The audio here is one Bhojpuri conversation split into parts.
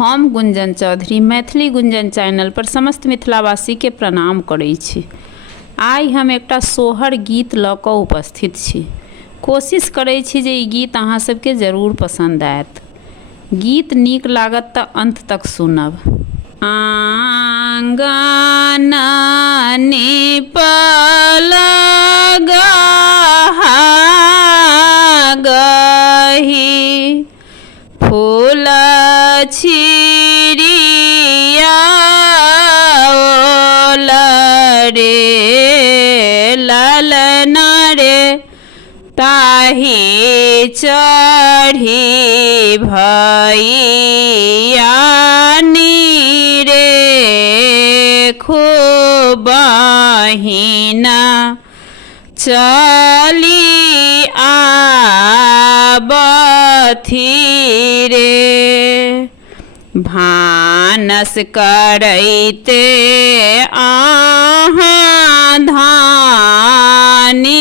हम गुंजन चौधरी मैथिली गुंजन चैनल पर समस्त मिथिलावासी के प्रणाम करै छी। आइ हम एकटा सोहर गीत लऽ कऽ उपस्थित छी। कोशिश करै छी जे ई गीत अहाँ सबके जरूर पसंद आयत। गीत नीक लागत तऽ अंत तक सुनब। आंगन नीपल गही फूल छिड़ियाओल रे ललना रे ताही चढ़ी भैयानी रे खूबहिना चली आबथी रे। भानस करैते आहाँ धानी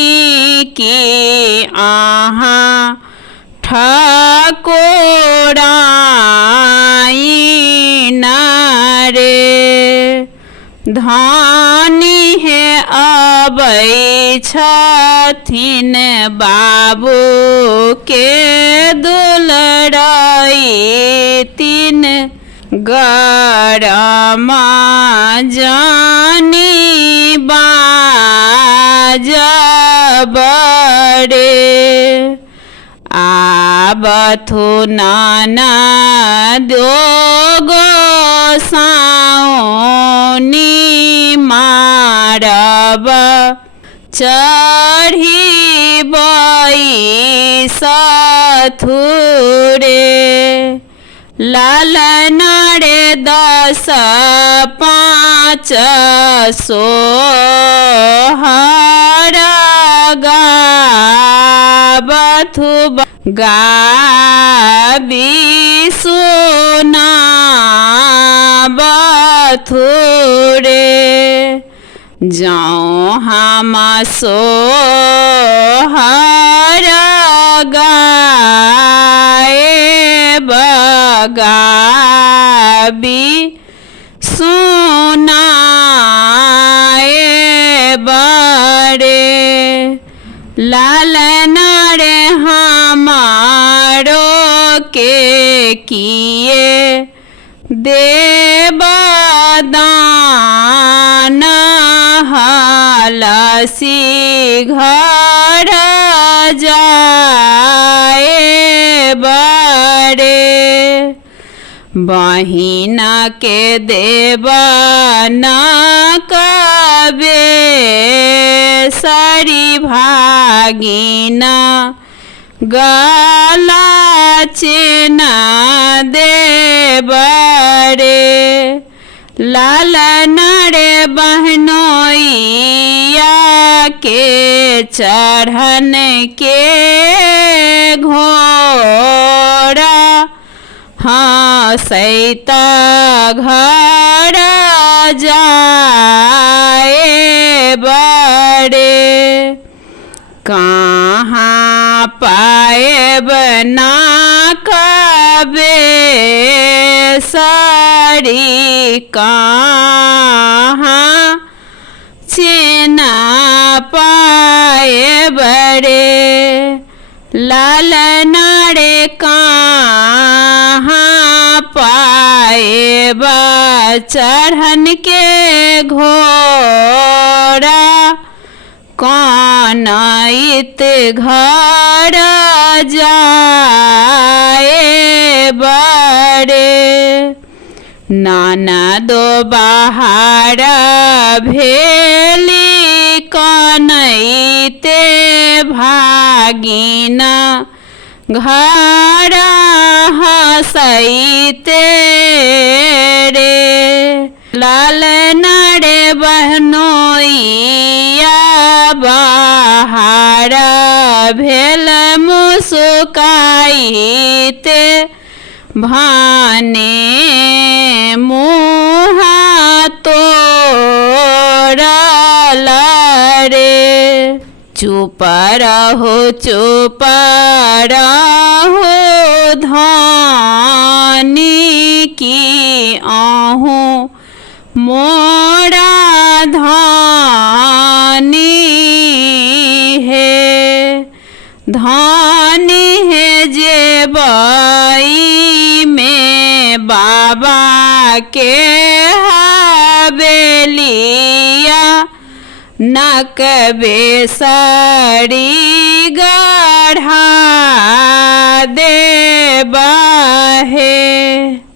की आहाँ ठकोराइन रे। धानी है अबै छथिन बाबू के दुलरैतिन गरमा जानी बाजबरे। आबथु नाना दो गोसाउनी मारब चढ़ी बैसथु रे। ललना रे 10 5 सोहर गाबथु गाबी सुनाबथु रे। जाऊँ हम सोहर गाएब गाबी सुनाएब रे। ललना रे हमारो के किए देब दान हलसी घर जाए बड़े। बहिना के देब न कबे सरी भागिना गला चेना देब रे। ललना रे बहनोइया के चढ़न के घोड़ा हँसैता घर जाए बड़े। कहाँ पाएब ना कबे साड़ी कहाँ चेना पाएब रे। ललना रे कहाँ पाएब चढ़न के घोड़ा कौन इत घर जाए बड़े। नाना दो बाहर भेली कनैते भागिना घर हँसैते रे। ललना रे बहनोइया बाहर भेल मुस्काइते भाने मुँह तोड़ल रे। चुप रहो धानी की आहूँ मोरा धानी है जे बाई में बाबा के हवेलिया नक बेसरी गढ़ा देबा है।